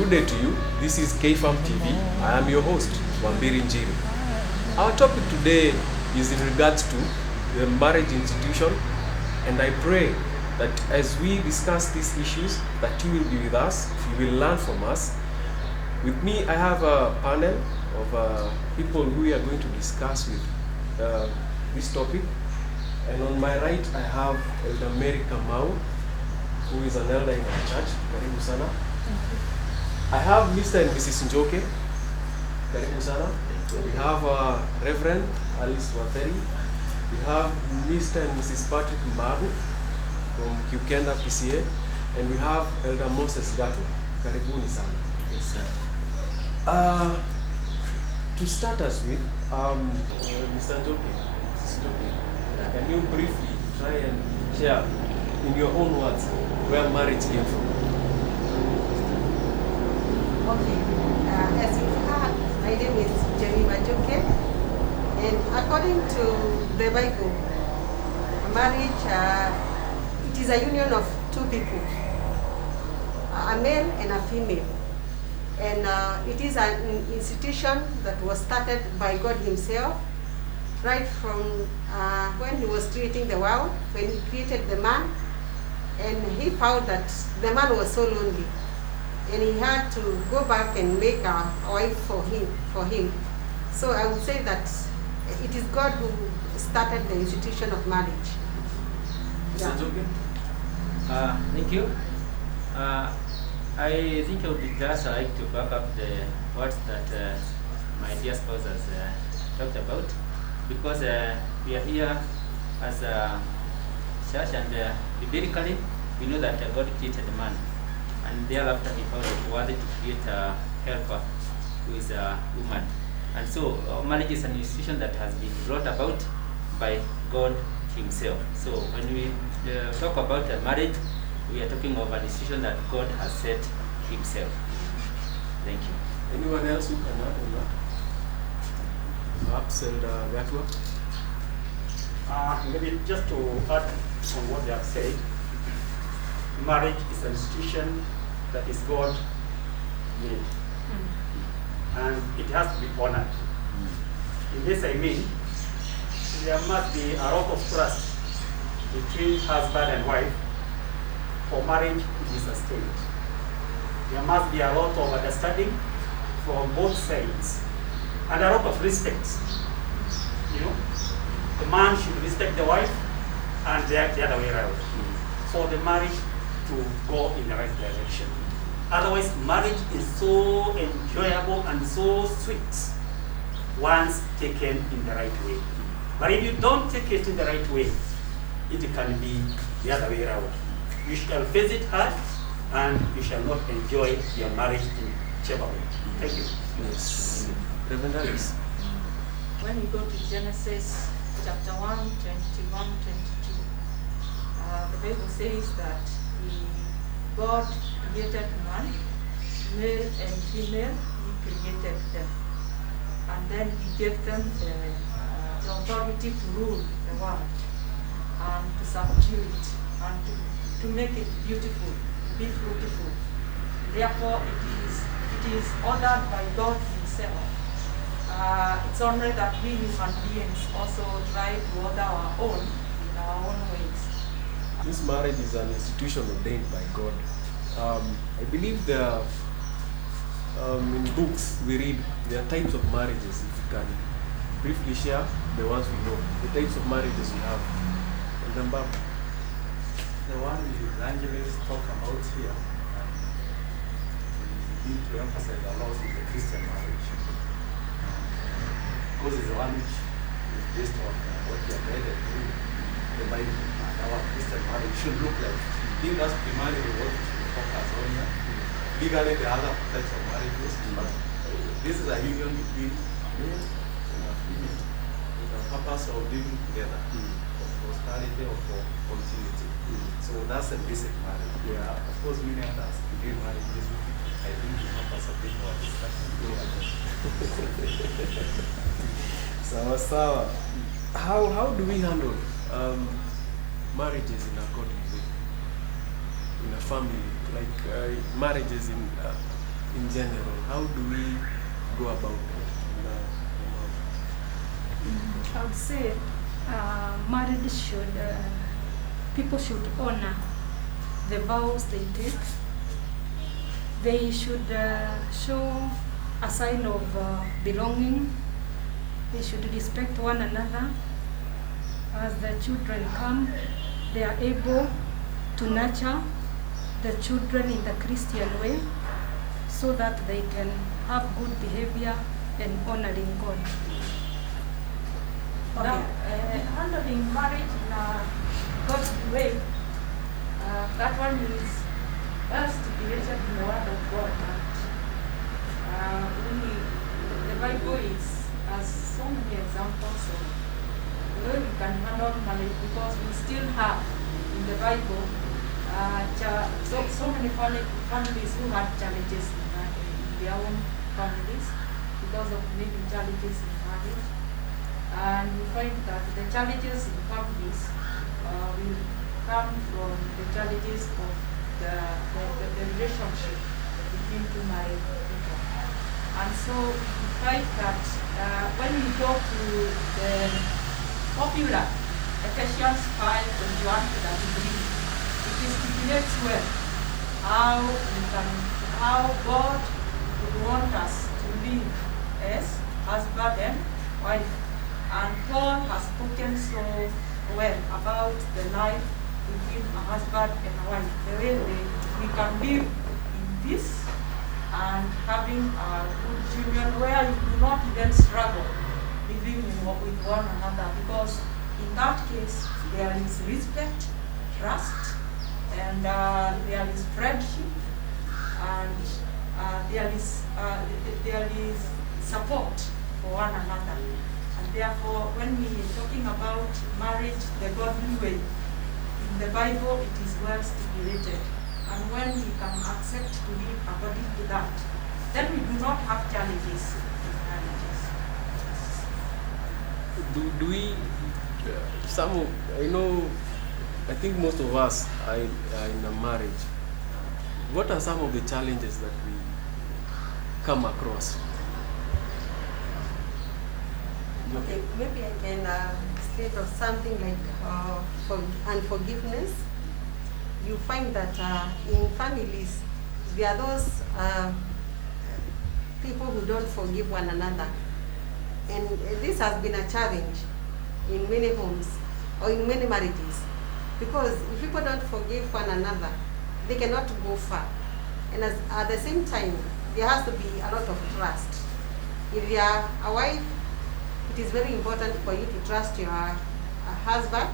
Good day to you. This is KFAM TV. I am your host, Wambiri Njiri. Our topic today is in regards to the marriage institution, and I pray that as we discuss these issues, that you will be with us, you will learn from us. With me, I have a panel of people who we are going to discuss with this topic. And on my right, I have Elder Mary Kamau, who is an elder in our church. Karibu sana. I have Mr. and Mrs. Njoke. Karibu sana. We have Reverend Alice Wateri. We have Mr. and Mrs. Patrick Mbaru from P.C.E.A. P.C.E.A. And we have Elder Moses Gato. Karibuni sana. Yes, sir. To start us with, Mr. Njoke, Mrs. Njoke, can you briefly try and share in your own words where marriage came from? Okay, as you've heard, my name is Jenny Majoke, and according to the Bible, marriage, it is a union of two people, a male and a female, and it is an institution that was started by God Himself, right from when He was creating the world, when He created the man, and He found that the man was so lonely, and He had to go back and make a wife for him. So I would say that it is God who started the institution of marriage. Mr. Njoke? Thank you. I think I would just like to back up the words that my dear spouse has talked about, because we are here as a church, and biblically we know that God created man, and thereafter He found it worthy to create a helper who is a woman. And so marriage is an institution that has been brought about by God Himself. So when we talk about marriage, we are talking of an institution that God has set Himself. Thank you. Anyone else who can add on that? Perhaps Elder Gatua? Maybe just to add on what they have said, marriage is an institution that is God made, and it has to be honored. In this I mean, there must be a lot of trust between husband and wife for marriage to be sustained. There must be a lot of understanding from both sides, and a lot of respect. You know, the man should respect the wife, and the other way around. For the marriage to go in the right direction. Otherwise, marriage is so enjoyable and so sweet once taken in the right way. But if you don't take it in the right way, it can be the other way around. You shall face it hard, and you shall not enjoy your marriage in whichever way. Thank you. Yes. Reverend Alice? When you go to Genesis chapter 1, 21, 22, the Bible says that God created man, male and female, He created them. And then He gave them the authority to rule the world and to subdue it and to make it beautiful, be fruitful. Therefore, it is ordered by God Himself. It's only that we human beings also try to order our own in our own ways. This marriage is an institution ordained by God. I believe there are, in books we read, there are types of marriages. If you can briefly share the ones we know, the types of marriages we have. And then Bob. The one the evangelists talk about here, and we need to emphasize a lot is the Christian marriage. Because it's the one which is based on what we have read and through the Bible. And our Christian marriage should look like. Being us primarily what we should focus on here. Legally, the other types of marriages, but this is a union between a male and a female with the purpose of living together for prosperity or for continuity. So that's a basic marriage. Yeah, of course, many others begin marriages. I think we have a bit more discussion. Sawa. How do we handle marriages in a godly way, in a family, like marriages in in general, how do we go about it? I would say marriage should, people should honor the vows they take. They should show a sign of belonging. They should respect one another. As the children come, they are able to nurture the children in the Christian way so that they can have good behavior and honoring God. Now, handling marriage in a godly way, that one is well stipulated in the Word of God. The Bible has so many examples of the way we can handle marriage, because we still have in the Bible so many families who had challenges in their own families because of maybe challenges in marriage. And we find that the challenges in families will come from the challenges of the relationship between two married people. And so we find that when we go to the popular Ephesians 5:21-33, it stipulates well how God would want us to live as husband and wife. And Paul has spoken so well about the life between a husband and a wife, the way we can live in peace and having a good union where you do not even struggle living with one another, because in that case there is respect, trust, and there is friendship, and there is support for one another. Therefore, when we are talking about marriage the godly way, in the Bible it is well stipulated. And when we can accept to live according to that, then we do not have challenges in marriages. Do we, I think most of us are in a marriage. What are some of the challenges that we come across? Okay, maybe I can state of something like unforgiveness. You find that in families, there are those people who don't forgive one another. And this has been a challenge in many homes or in many marriages. Because if people don't forgive one another, they cannot go far. And at the same time, there has to be a lot of trust. If you are a wife, it is very important for you to trust your husband,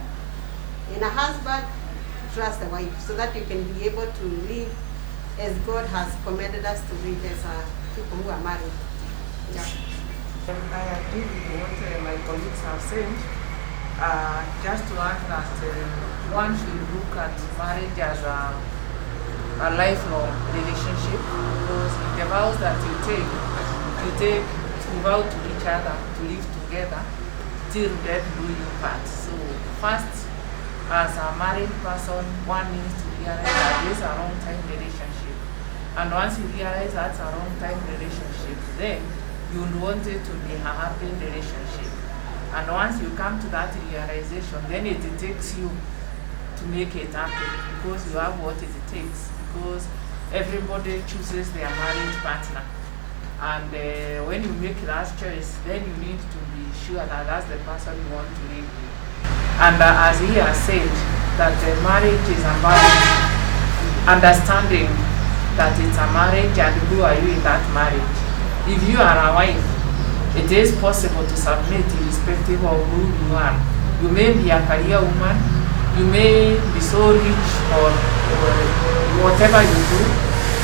and a husband to trust the wife, so that you can be able to live as God has commanded us to live as people who are married. Yeah. I agree with what my colleagues have said. Just to add that one should look at marriage as a lifelong relationship, because in the vows that you vow to each other to live together till death do you part. So first, as a married person, one needs to realize that this is a long-time relationship. And once you realize that's a long-time relationship, then you want it to be a happy relationship. And once you come to that realization, then it takes you to make it happen, because you have what it takes, because everybody chooses their marriage partner. And when you make that choice, then you need to be sure that that's the person you want to live with. And as he has said, that marriage is about understanding that it's a marriage and who are you in that marriage. If you are a wife, it is possible to submit irrespective of who you are. You may be a career woman, you may be so rich or whatever you do,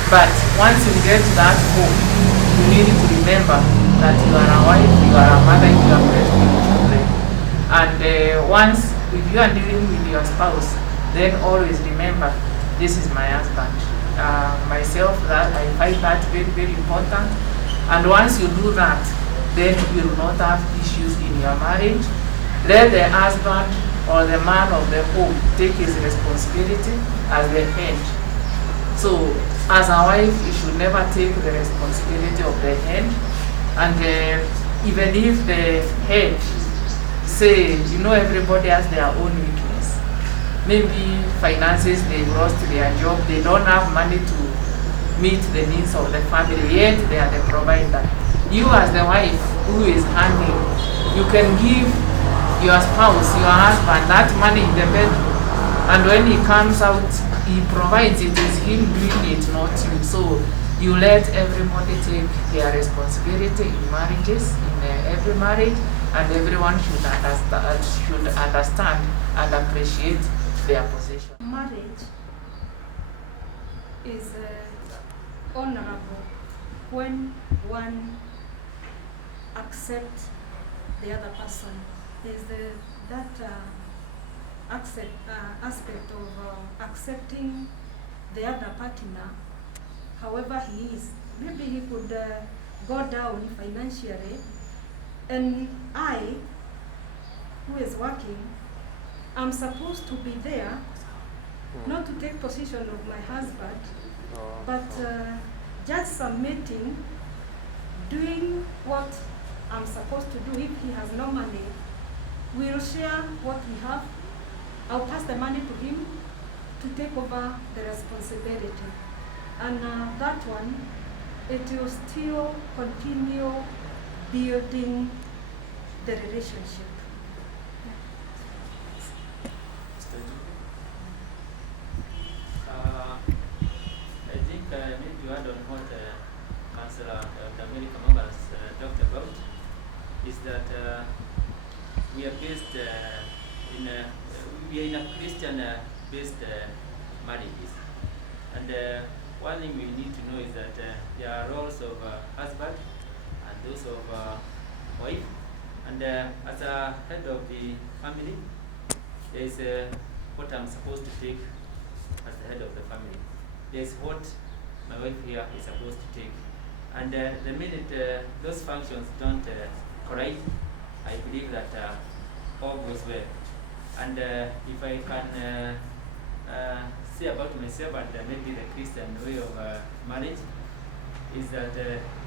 but once you get to that home, you need to remember that you are a wife, you are a mother, you are breastfeeding children. And once, if you are dealing with your spouse, then always remember, this is my husband. Myself, that I find that very, very important. And once you do that, then you will not have issues in your marriage. Let the husband or the man of the home take his responsibility as the head. So as a wife, you should never take the responsibility of the head. And even if the head say, everybody has their own weakness. Maybe finances, they've lost their job, they don't have money to meet the needs of the family, yet they are the provider. You as the wife who is handling, you can give your spouse, your husband, that money in the bedroom. And when he comes out, he provides. It is him doing it, not you. So you let everybody take their responsibility in marriages, in every marriage, and everyone should understand and appreciate their position. Marriage is honorable when one accepts the other person. There's that aspect of accepting the other partner, however he is. Maybe he could go down financially, and I, who is working, I'm supposed to be there, not to take position of my husband, but just submitting, doing what I'm supposed to do. If he has no money, we'll share what we have. I'll pass the money to him to take over the responsibility. And that one, it will still continue building the relationship. I think maybe you add on what Councillor Damiri Kamanga has talked about, is that we are based we are in a Christian-based marriages. And one thing we need to know is that there are roles of husband and those of wife. And as a head of the family, there is what I'm supposed to take as the head of the family. There is what my wife here is supposed to take. And the minute those functions don't collide, I believe that all goes well. And if I can say about myself and maybe the Christian way of marriage, is that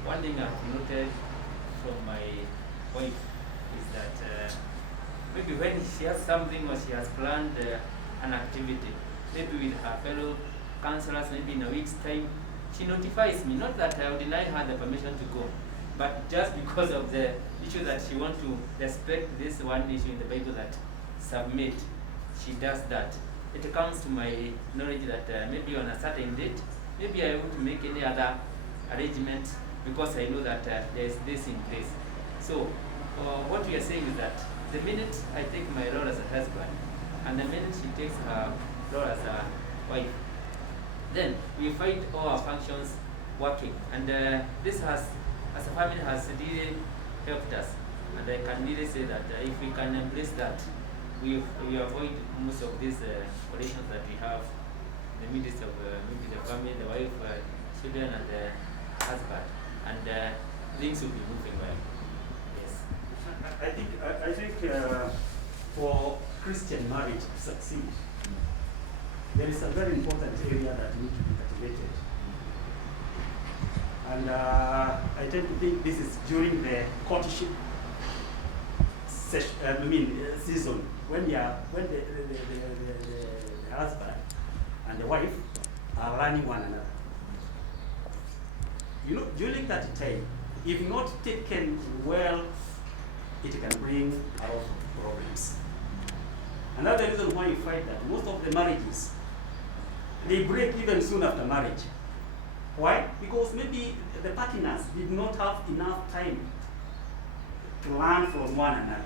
one thing I've noted from my wife is that maybe when she has something or she has planned an activity, maybe with her fellow counselors, maybe in a week's time, she notifies me. Not that I will deny her the permission to go, but just because of the issue that she wants to respect this one issue in the Bible that submit, she does that. It comes to my knowledge that maybe on a certain date, maybe I won't make any other arrangement because I know that there is this in place. So what we are saying is that the minute I take my role as a husband and the minute she takes her role as a wife, then we find all our functions working. And this has, as a family, has really helped us. And I can really say that if we can embrace that, we avoid most of these collisions that we have in the midst of maybe the family, the wife, children, and the husband. And things will be moving well. Yes. I think for Christian marriage to succeed, there is a very important area that needs to be cultivated. And I tend to think this is during the courtship season, when the husband and the wife are learning one another. You know, during that time, if not taken well, it can bring a lot of problems. Another reason why you find that most of the marriages, they break even soon after marriage. Why? Because maybe the partners did not have enough time to learn from one another.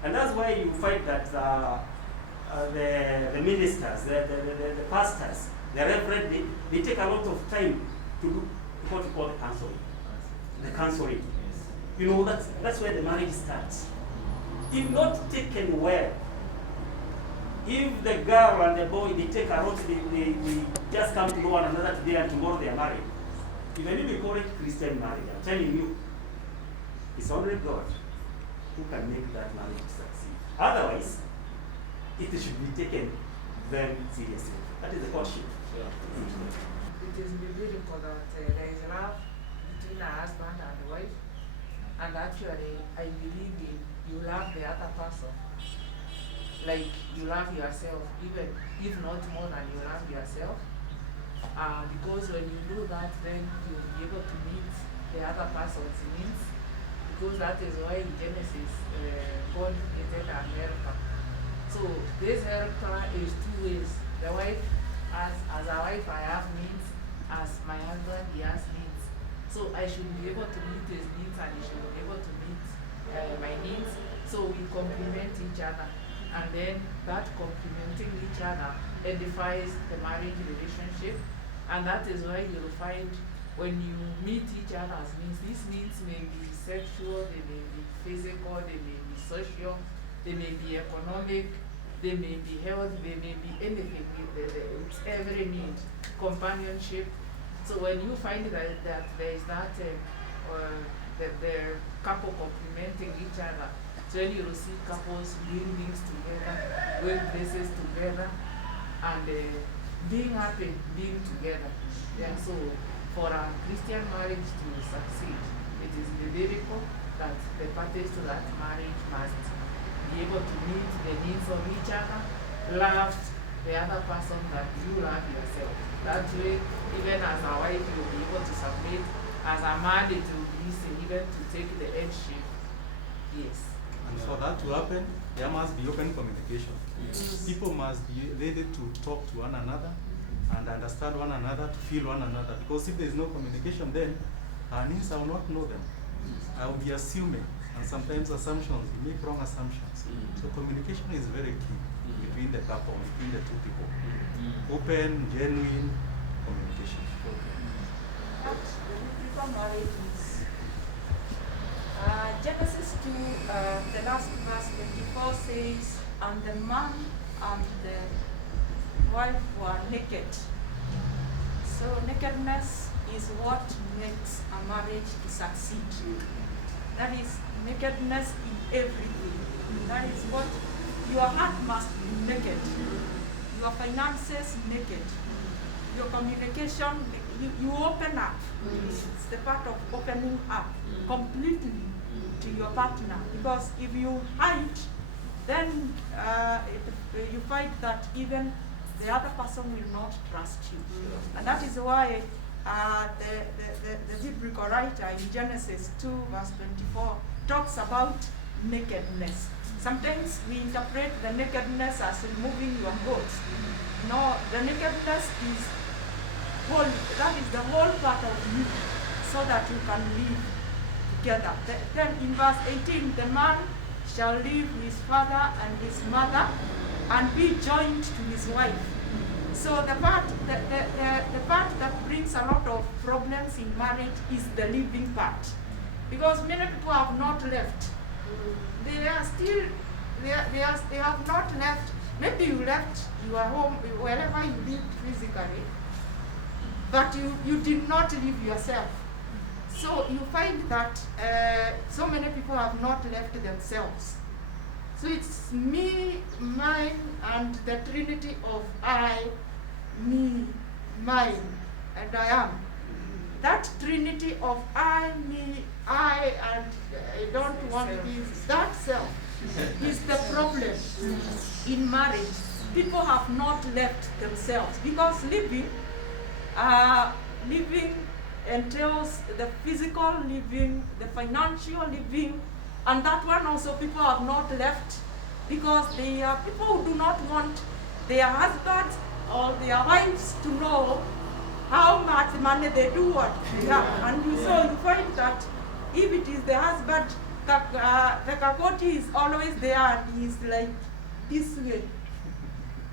And that's why you find that the ministers, the pastors, the reverend, they take a lot of time to do what we call the counseling. The counseling. Yes. You know, that's where the marriage starts. If not taken well, if the girl and the boy, they take a lot, they just come to know one another today and tomorrow they are married. Even if we call it Christian marriage, I'm telling you, it's only God who can make that marriage succeed. Otherwise, it should be taken very seriously. That is the courtship. It is biblical that there is love between a husband and a wife, and actually I believe in you love the other person like you love yourself, even if not more than you love yourself. Because when you do that, then you'll be able to meet the other person's needs. Because that is why in Genesis, God created a helper. So this helper is two ways. The wife, as a wife, I have needs. As my husband, he has needs. So I should be able to meet his needs, and he should be able to meet my needs. So we complement each other. And then that complementing each other edifies the marriage relationship. And that is why you'll find when you meet each other's needs, these needs may be sexual, they may be physical, they may be social, they may be economic, they may be health, they may be anything. It's every need, companionship. So when you find that there is that, the couple complementing each other, so then you will see couples doing things together, going places together, and being happy, being together. Yeah, so for a Christian marriage to succeed, it is biblical that the parties to that marriage must be able to meet the needs of each other, love the other person that you love yourself. That way, even as a wife, you'll be able to submit. As a man, it will be easy even to take the headship. Yes. And for that to happen, there must be open communication. Yes. People must be ready to talk to one another and understand one another, to feel one another. Because if there is no communication, then means I will not know them. I will be assuming, and sometimes assumptions, we make wrong assumptions. So communication is very key between the couple, between the two people. Open, genuine communication. But the biblical marriage is Genesis 2, the last verse 24 says, and the man and the wife were naked. So nakedness is what makes a marriage to succeed. That is nakedness in everything. That is what your heart must be naked, your finances naked, your communication, you open up. It's the part of opening up completely to your partner. Because if you hide, then you find that even the other person will not trust you. And that is why the biblical writer in Genesis 2 verse 24 talks about nakedness. Sometimes we interpret the nakedness as removing your clothes. No, the nakedness is whole, that is the whole part of you, so that you can live together. Then in verse 18, the man shall leave his father and his mother and be joined to his wife. So the part that brings a lot of problems in marriage is the living part. Because many people have not left. They are still, they have not left. Maybe you left your home, wherever you lived physically, but you did not leave yourself. So you find that so many people have not left themselves. So it's me, mine, and the trinity of I, me, mine, and I am. That trinity of I, me, I, and I don't want this, that self is the problem in marriage. People have not left themselves because living entails the physical living, the financial living, and that one also people have not left because they are people who do not want their husbands or their wives to know how much money they do what they have. And so you find that if it is the husband, the kakoti is always there and he's like this way,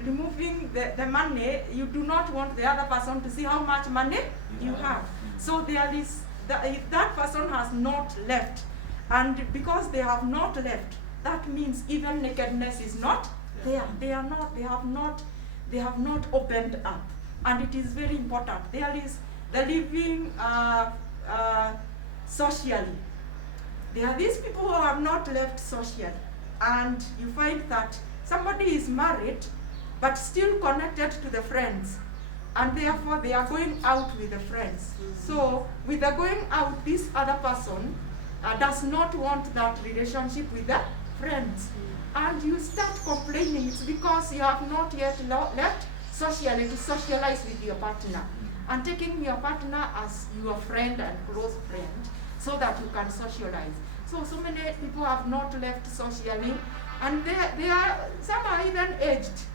removing the money. You do not want the other person to see how much money you have. So there is, if that person has not left, and because they have not left, that means even nakedness is not there. They have not opened up. And it is very important. There is the living socially. There are these people who have not left socially. And you find that somebody is married, but still connected to the friends. and therefore they are going out with the friends. So with the going out, this other person does not want that relationship with the friends. And you start complaining, it's because you have not yet left socially to socialize with your partner, and taking your partner as your friend and close friend so that you can socialize. So many people have not left socially, and they are, some are even aged,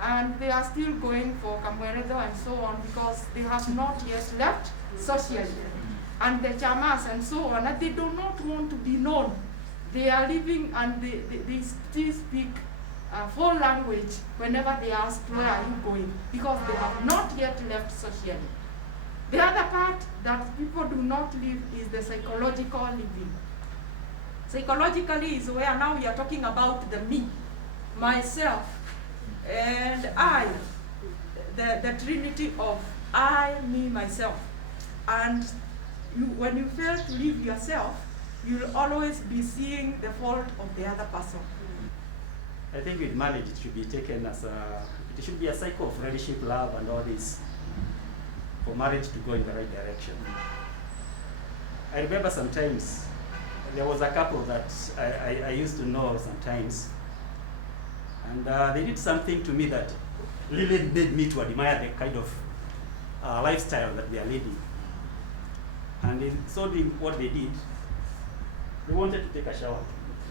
and they are still going for Kamweredo and so on because they have not yet left socially. And the chamas and so on, and they do not want to be known. They are living and they still speak foreign language whenever they ask, where are you going? Because they have not yet left socially. The other part that people do not live is the psychological living. Psychologically is where now we are talking about the me, myself, and I, the trinity of I, me, myself. And when you fail to live yourself, you'll always be seeing the fault of the other person. I think with marriage it should be taken as it should be a cycle of friendship, love, and all this for marriage to go in the right direction. I remember sometimes there was a couple that I used to know sometimes, and they did something to me that really made me to admire the kind of lifestyle that they are leading. And in so doing what they did, they wanted to take a shower,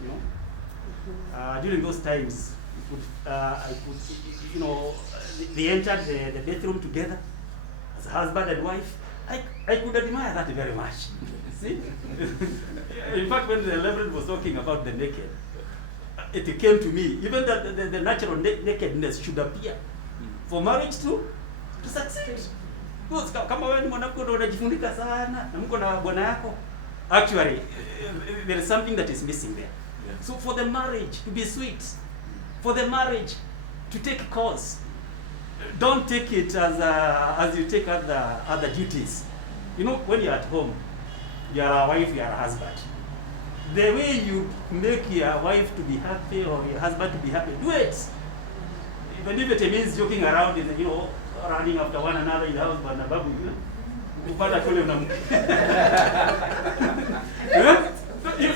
you know. During those times, they entered the bathroom together as husband and wife. I could admire that very much. See? In fact, when the Reverend was talking about the naked, it came to me, even that the natural nakedness should appear for marriage to succeed. Because kama wewe ni mwanamke unajifunika sana na mko na bwana yako, actually there is something that is missing there. Yeah. So for the marriage to be sweet, for the marriage to take course, don't take it as you take other duties. You know, when you're at home, you're a wife, you're a husband. The way you make your wife to be happy or your husband to be happy, do it. Even if it means joking around, you know, running after one another in the house, but babu, you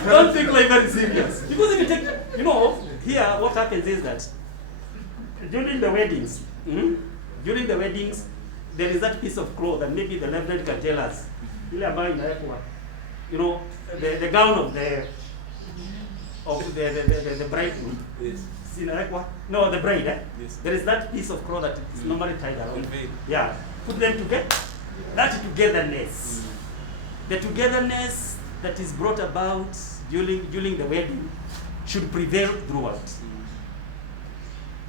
don't think like very serious. Because if you take, you know, here what happens is that during the weddings, there is that piece of cloth, and maybe the Reverend can tell us, you know, the gown of the bridegroom. Yes. No, the bride. Yes. There is that piece of cloth that is normally tied around. Conveyed. Yeah. Put them together. That togetherness. The togetherness that is brought about during the wedding should prevail throughout.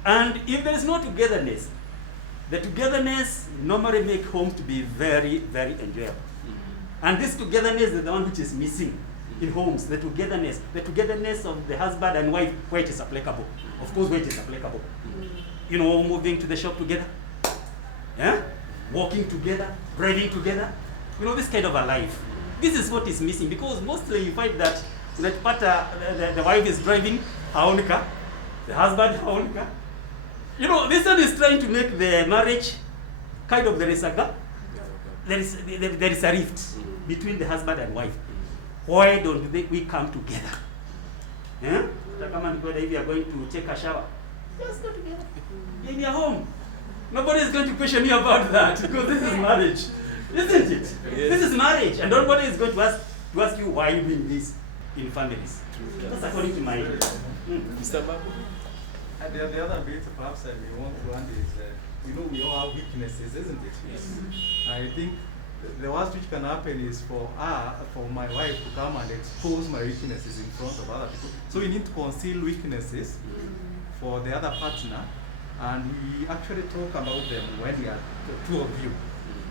And if there is no togetherness, the togetherness normally makes homes to be very, very enjoyable. And this togetherness is the one which is missing in homes, the togetherness of the husband and wife, where it is applicable. Of course, where it is applicable. You know, moving to the shop together, yeah, walking together, driving together. You know, this kind of a life. This is what is missing, because mostly you find that the wife is driving her own car, the husband her own car. You know, this one is trying to make the marriage kind of, there is a gap. There is a rift between the husband and wife. Why don't we come together? Yeah? If you are going to take a shower, just go together in your home. Nobody is going to question you about that, because this is marriage, isn't it? Yes. This is marriage, and nobody is going to ask you why you doing this in families. True. That's according to my. Mr. Babu? And the other bit perhaps we want to add is, you know, we all have weaknesses, isn't it? Yes. I think the worst which can happen is for my wife to come and expose my weaknesses in front of other people. So we need to conceal weaknesses for the other partner, and we actually talk about them when we are the two of you,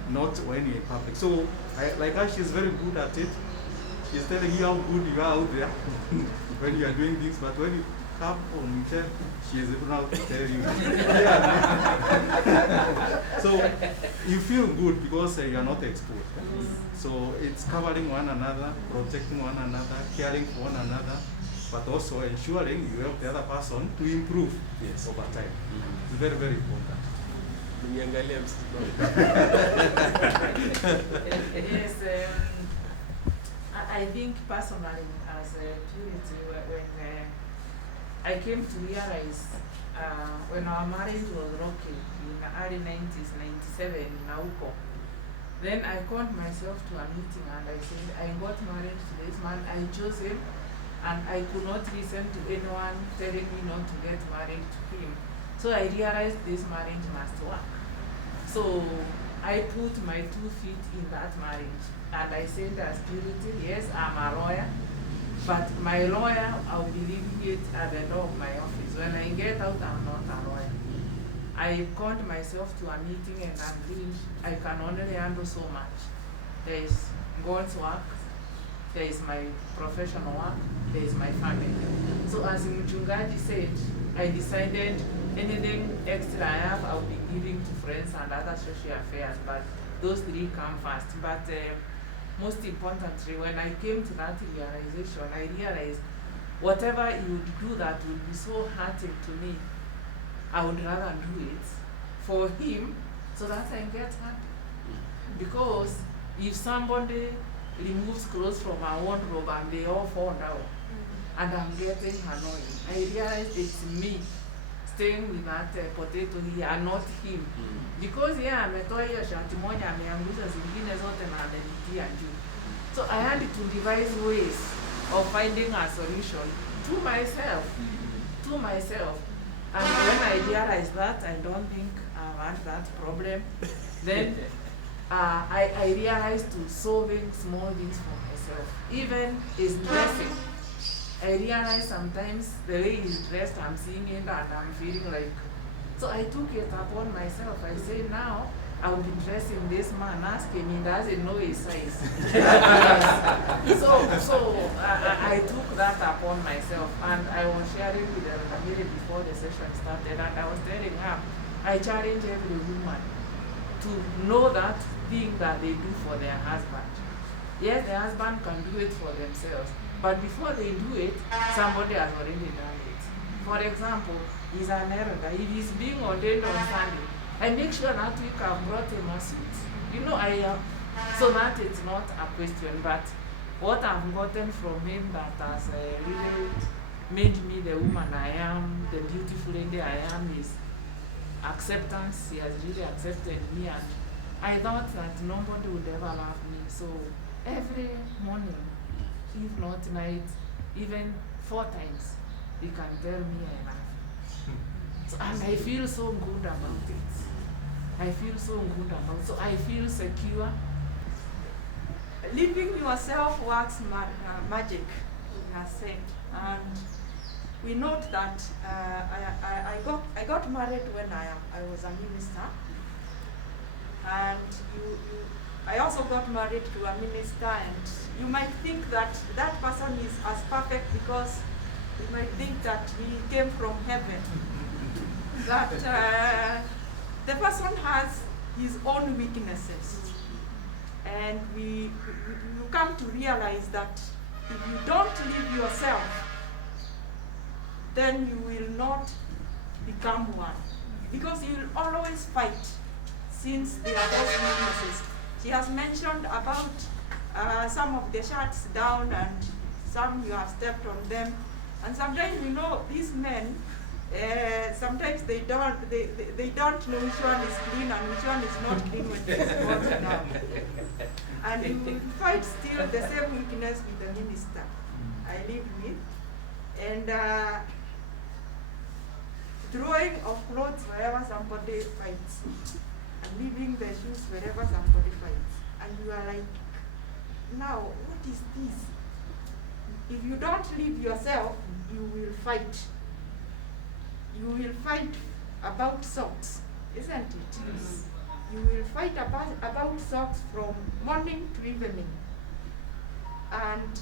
not when you're in public. So like her, she's very good at it. She's telling you how good you are out there when you are doing things, but when you come on her, she is able now to tell you. So you feel good because you are not exposed. So it's covering one another, protecting one another, caring for one another, but also ensuring you help the other person to improve over time. It's very, very important. Mniangalia msiba. Yes, I think personally as a purity, when I came to realize when our marriage was rocky in the early 90s, 97 in Nauko, then I called myself to a meeting and I said, I got married to this man, I chose him, and I could not listen to anyone telling me not to get married to him. So I realized this marriage must work. So I put my 2 feet in that marriage and I said as purity, yes, I'm a lawyer, but my lawyer, I'll be leaving it at the door of my office. When I get out, I'm not a lawyer. I called myself to a meeting and agreed I can only handle so much. There is God's work, there is my professional work, there is my family. So as Mchungaji said, I decided anything extra I have, I'll be giving to friends and other social affairs, but those 3 come first. But most importantly, when I came to that realization, I realized whatever you would do that would be so hurting to me, I would rather do it for him so that I get happy. Because if somebody removes clothes from our wardrobe and they all fall down, and I'm getting annoyed, I realize it's me staying with that potato here and not him. Because ametoa hiyo shati moja ameangusha zingine zote na amenitia juu. So I had to devise ways of finding a solution to myself. And when I realized that I don't think I had that problem, then I realized to solving small things for myself. Even his dressing. I realized sometimes the way he's dressed, I'm seeing it and I'm feeling like. So I took it upon myself. I say now I will be dressing this man, asking him, doesn't know his size. So I took that upon myself, and I was sharing with the family before the session started, and I was telling her, I challenge every woman to know that thing that they do for their husband. Yes, the husband can do it for themselves, but before they do it, somebody has already done it. For example, he's an elder. If he's being ordained on Sunday, I make sure that week I've brought him a suit. So that it's not a question, but what I've gotten from him that has really made me the woman I am, the beautiful lady I am, is acceptance. He has really accepted me, and I thought that nobody would ever love me. So every morning, if not night, even 4 times, he can tell me I love him. So, and I feel so good about it. So I feel secure. Living yourself works magic, we have said. And we note that I got married when I was a minister. And I also got married to a minister, and you might think that that person is as perfect because you might think that he came from heaven. But the person has his own weaknesses. And you come to realize that if you don't live yourself, then you will not become one. Because you will always fight, since there are those weaknesses. She has mentioned about some of the shirts down, and some you have stepped on them. And sometimes, these men, sometimes they don't know which one is clean and which one is not clean when it's brought down. And you will fight still the same weakness with the minister I lived with. And throwing of clothes wherever somebody fights, and leaving the shoes wherever somebody fights. And you are like, now, what is this? If you don't live yourself, you will fight. You will fight about socks, isn't it? Yes. You will fight about socks from morning to evening. And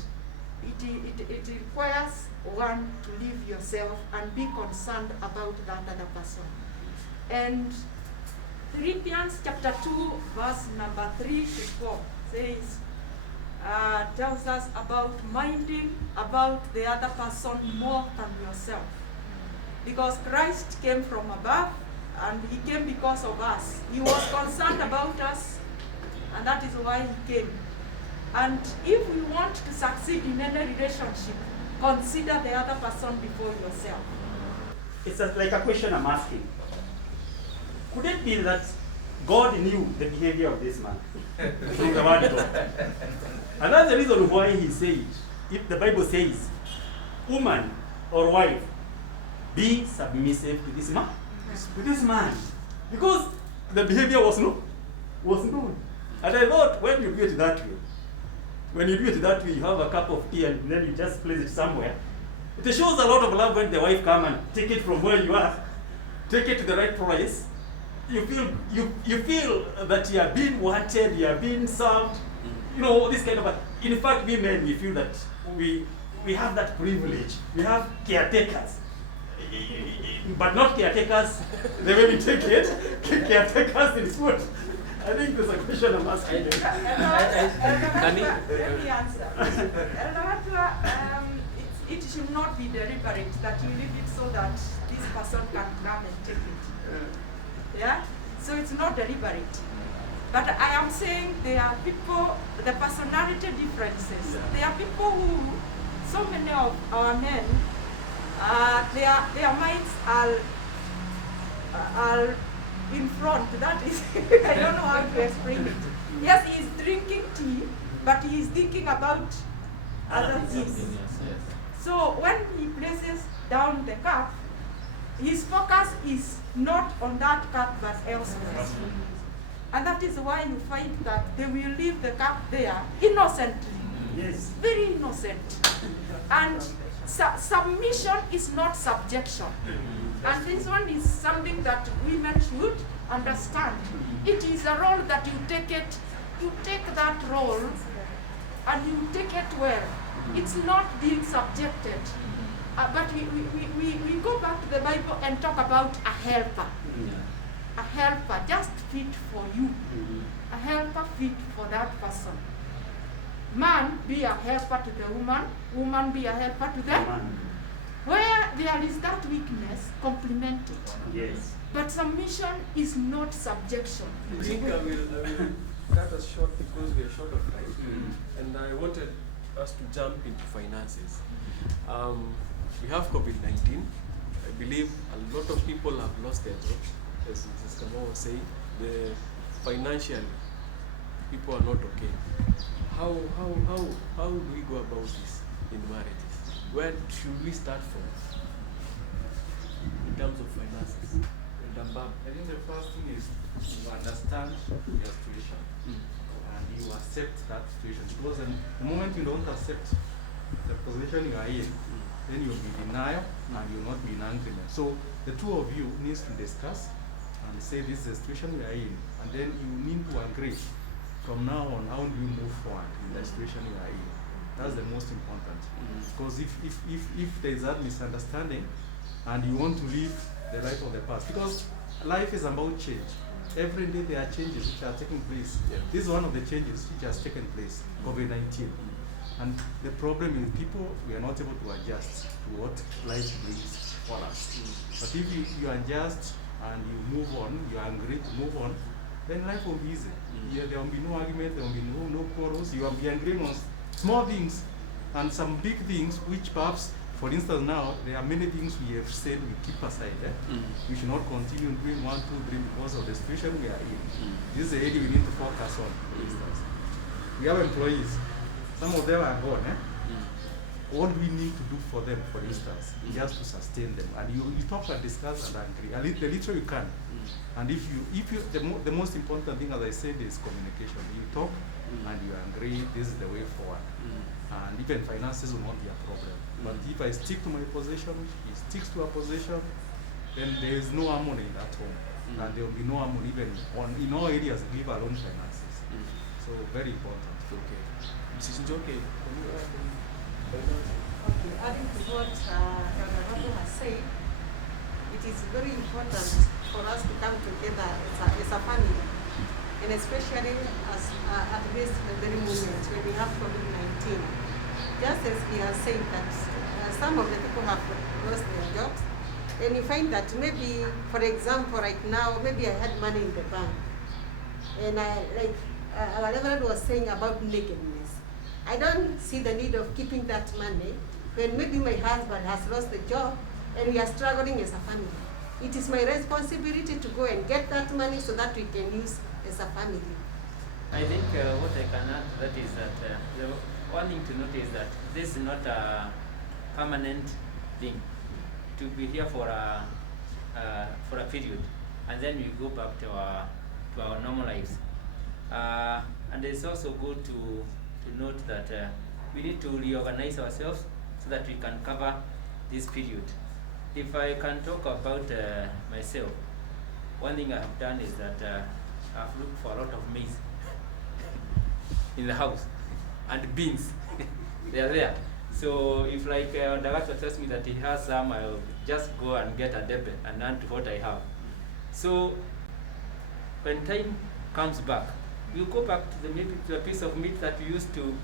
it requires one to live yourself and be concerned about that other person. And Philippians chapter 2, verse number 3 to 4 says, tells us about minding about the other person more than yourself. Because Christ came from above and he came because of us. He was concerned about us, and that is why he came. And if we want to succeed in any relationship, consider the other person before yourself. It's like a question I'm asking. Could it be that God knew the behavior of this man from the word of God? And that's the reason why he said, if the Bible says, woman or wife, be submissive to this man. To this man. Because the behavior was known. And I thought, when you do it that way, you have a cup of tea and then you just place it somewhere. It shows a lot of love when the wife come and take it from where you are, take it to the right place. You feel that you are being wanted, you are being served, you know, this kind of. In fact, we men, we feel that we have that privilege. We have caretakers, but not caretakers the way we take it. Caretakers in food. I think there's a question I'm asking. Let me answer. It should not be deliberate that you leave it so that this person can come and take it. Yeah? So it's not deliberate. But I am saying there are people, the personality differences. There are people who, so many of our men, their minds are in front. That is, I don't know how to explain it. Yes, he is drinking tea, but he is thinking about other things. So when he places down the cup, his focus is not on that cup but elsewhere. And that is why you find that they will leave the cup there innocently. Yes. Very innocent. And submission is not subjection. And this one is something that women should understand. It is a role that you take that role and you take it well. It's not being subjected. But we go back to the Bible and talk about a helper. A helper just fit for you. A helper fit for that person. Man be a helper to the woman, woman be a helper to the man. Where there is that weakness, complement it. Yes. But submission is not subjection. I think I will cut us short because we are short of time. And I wanted us to jump into finances. We have COVID-19. I believe a lot of people have lost their jobs. As Mrs. Kamau was saying, financially, people are not okay. How do we go about this in marriages? Where should we start from in terms of finances? I think the first thing is to understand your situation and you accept that situation. Because the moment you don't accept the position you are in, then you'll be in denial and you'll not be in agreement. So the two of you needs to discuss and say this is the situation we are in, and then you need to agree from now on how do you move forward in the situation you are in. That's the most important. Because if there is that misunderstanding and you want to live the life of the past, because life is about change. Every day there are changes which are taking place. This is one of the changes which has taken place, COVID-19. And the problem is people, we are not able to adjust to what life brings for us. But if you adjust and you move on, you are angry to move on, then life will be easy. There will be no argument, there will be no quarrels. You will be agreeing on small things and some big things which perhaps, for instance now, there are many things we have said we keep aside. We should not continue doing 1, 2, 3 because of the situation we are in. This is the area we need to focus on, for instance. We have employees. Some of them are gone. What do we need to do for them, for instance, just to sustain them? And you talk and discuss and agree. The little you can. And the most important thing, as I said, is communication. You talk and you agree this is the way forward. And even finances will not be a problem. But if I stick to my position, he sticks to a position, then there is no harmony in that home. And there will be no harmony even in all areas, leave alone finances. So very important. Okay. Mrs. Njoke, can you add on finances? Okay, adding to what Elder Babu has said, it is very important for us to come together as a family, and especially at this very moment when we have COVID-19. Just as he has said that some of the people have lost their jobs, And you find that maybe, for example, right now, maybe I had money in the bank. And our Reverend was saying about nakedness. I don't see the need of keeping that money when maybe my husband has lost the job and we are struggling as a family. It is my responsibility to go and get that money so that we can use as a family. I think what I can add to that is that the one thing to note is that this is not a permanent thing. To be here for a period, and then we go back to our normal lives. And it's also good to note that we need to reorganize ourselves so that we can cover this period. If I can talk about myself, one thing I have done is that I've looked for a lot of maize in the house and beans. They are there. So if like Dagato tells me that he has some, I'll just go and get a debe and add to what I have. So when time comes back, we'll go back to maybe to a piece of meat that we used to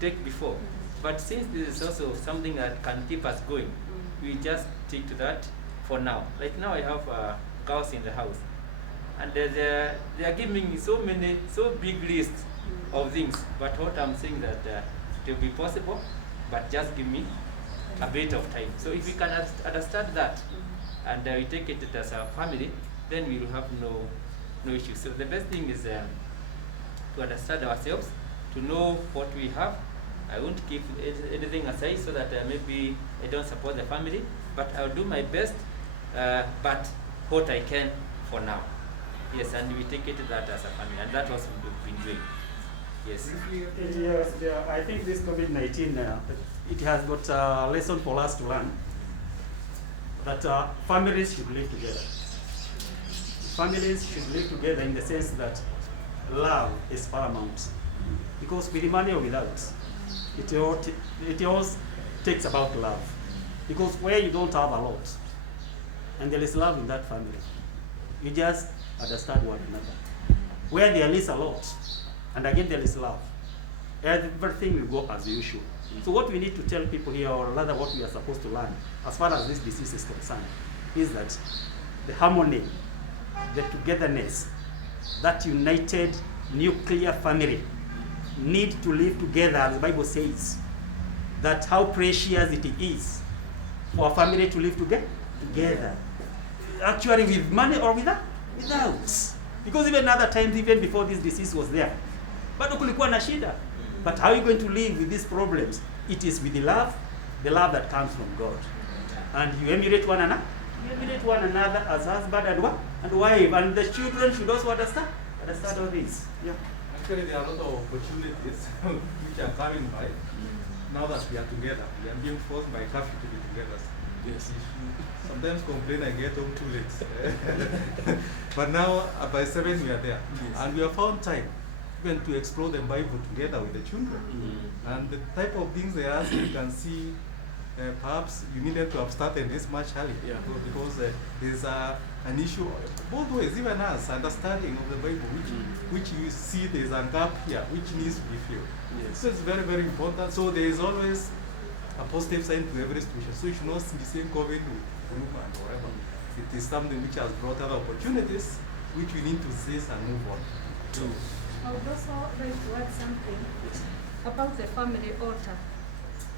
take before. But since this is also something that can keep us going, we just stick to that for now. Like now I have cows in the house, and they are giving me so big lists of things. But what I'm saying that it will be possible, but just give me a bit of time. So if we can understand that, and we take it as a family, then we will have no issues. So the best thing is to understand ourselves, to know what we have. I won't keep anything aside so that maybe I don't support the family, but I'll do my best, but what I can for now. Yes, and we take it to that as a family, and that's what we've been doing. Yes. Yes, I think this COVID-19, it has got a lesson for us to learn, that families should live together. Families should live together in the sense that love is paramount. Because with money or without, it all takes about love. Because where you don't have a lot, and there is love in that family, you just understand one another. Where there is a lot, and again there is love, everything will go as usual. So what we need to tell people here, or rather what we are supposed to learn, as far as this disease is concerned, is that the harmony, the togetherness, that united nuclear family need to live together, as the Bible says, that how precious it is for a family to live together. Actually with money or without. Because even other times, even before this disease was there, bado kulikuwa na shida. But how are you going to live with these problems? It is with the love that comes from God. And you emulate one another. You emulate one another as husband and wife. And the children should also understand all this. Yeah. Actually, there are a lot of opportunities which are coming by. Now that we are together, we are being forced by curfew to be together. Yes. Sometimes complain I get home too late. But now by 7 we are there. Yes. And we have found time even to explore the Bible together with the children. And the type of things they ask, you can see perhaps you needed to have started this much earlier. Because there's an issue both ways, even us, understanding of the Bible, which you see there's a gap here, which needs to be filled. Yes. So it's very, very important. So there is always a positive sign to every situation. So you should not be saying COVID and whatever. It is something which has brought other opportunities, which we need to seize and move on to. I would also like to add something about the family altar.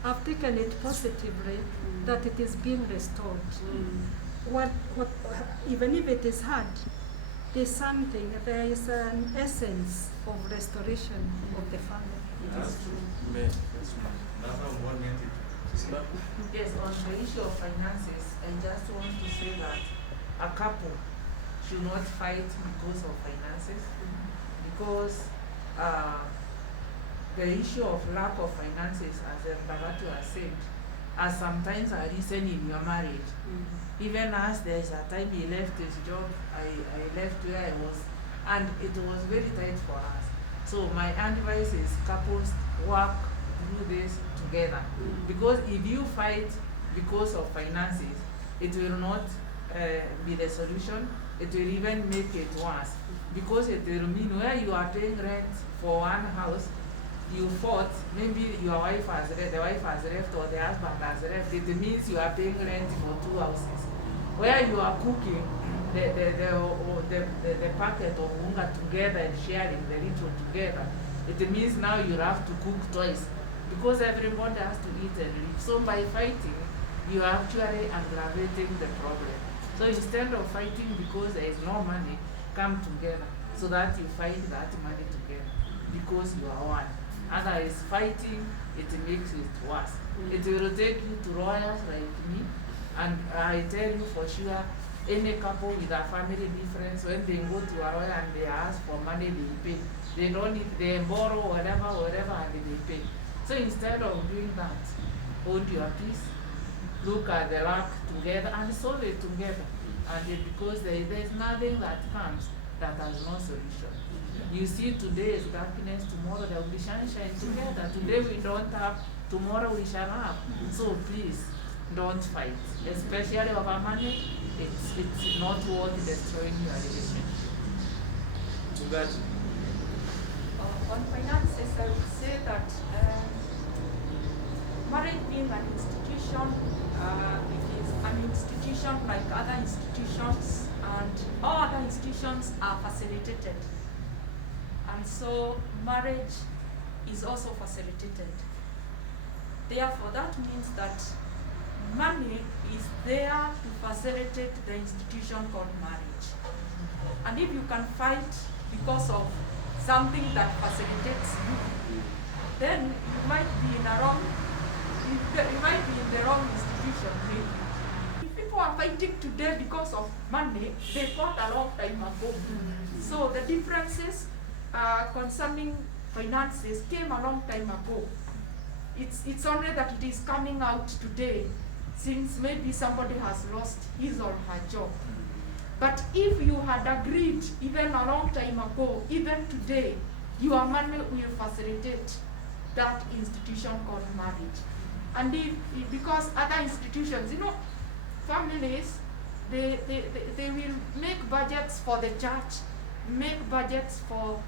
I've taken it positively that it is being restored. What, even if it is hard, is something, there is an essence of restoration of the family. That's true. That's how one meant it. Yes, on the issue of finances, I just want to say that a couple should not fight because of finances, because the issue of lack of finances, as Bagato has said, as sometimes a reason in your marriage. Even as there's a time he left his job, I left where I was, and it was very tight for us. So my advice is couples work through this together. Because if you fight because of finances, it will not be the solution. It will even make it worse. Because it will mean where you are paying rent for one house, you fought, maybe your wife has left, the wife has left, or the husband has left. It means you are paying rent for 2 houses. where you are cooking the packet of unga together and sharing the little together, it means now you have to cook twice because everybody has to eat and live. So by fighting, you are actually aggravating the problem. So instead of fighting because there is no money, come together so that you find that money together because you are one. Otherwise, fighting, it makes it worse. It will take you to lawyers like me, and I tell you for sure, any couple with a family difference, when they go to a lawyer and they ask for money, they pay. They don't need, they borrow whatever, and they pay. So instead of doing that, hold your peace, look at the luck together and solve it together. And because there's nothing that comes that has no solution. You see, today is darkness, tomorrow there will be sunshine together. Today we don't have, tomorrow we shall have. So please, don't fight, especially over money. It's not worth destroying your relationship. Mchungaji. On finances, I would say that marriage being an institution, it is an institution like other institutions, and all other institutions are facilitated. And so marriage is also facilitated. Therefore, that means that money is there to facilitate the institution called marriage. And if you can fight because of something that facilitates you, then you might be in a wrong, you might be in the wrong institution maybe. If people are fighting today because of money, they fought a long time ago. So the differences concerning finances came a long time ago. It's only that it is coming out today, since maybe somebody has lost his or her job. But if you had agreed even a long time ago, even today, your money will facilitate that institution called marriage. And because other institutions, families, they will make budgets for the church, make budgets for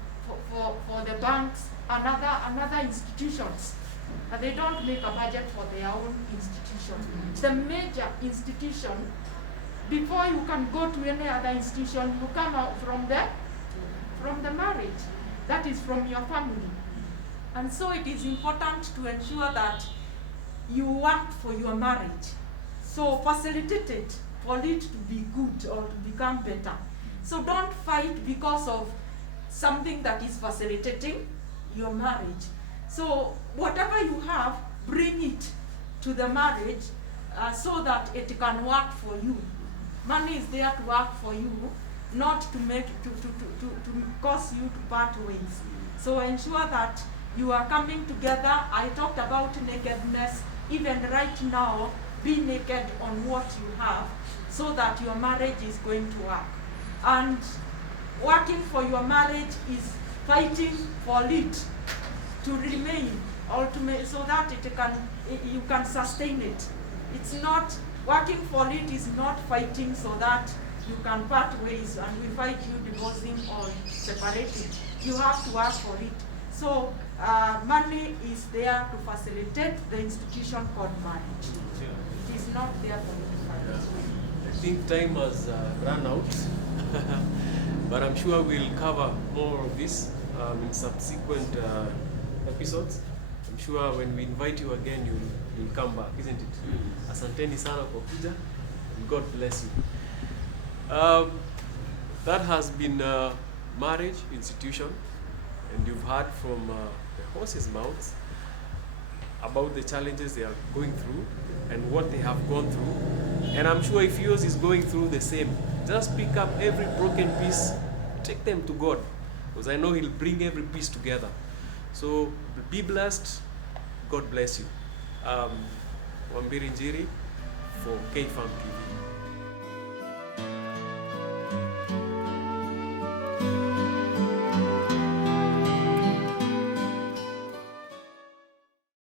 the banks, and other institutions. But they don't make a budget for their own institution. The major institution, before you can go to any other institution, you come out from the marriage. That is from your family. And so it is important to ensure that you work for your marriage. So facilitate it for it to be good or to become better. So don't fight because of something that is facilitating your marriage. So whatever you have, bring it to the marriage so that it can work for you. Money is there to work for you, not to cause you to part ways. So ensure that you are coming together. I talked about nakedness. Even right now, be naked on what you have so that your marriage is going to work. And working for your marriage is fighting for it to remain so that you can sustain it. It's not working for it is not fighting so that you can part ways and we fight you divorcing or separating. You have to work for it. So money is there to facilitate the institution called marriage. It is not there for you to fight. Yeah. I think time has run out, but I'm sure we'll cover more of this in subsequent episodes. I'm sure when we invite you again, you'll come back, isn't it? Asanteni sana kwa kuja, and God bless you. That has been marriage institution, and you've heard from the horses' mouths about the challenges they are going through and what they have gone through. And I'm sure if yours is going through the same, just pick up every broken piece, take them to God, because I know He'll bring every piece together. So be blessed. God bless you. Wambiri Njiri for K-Farm TV.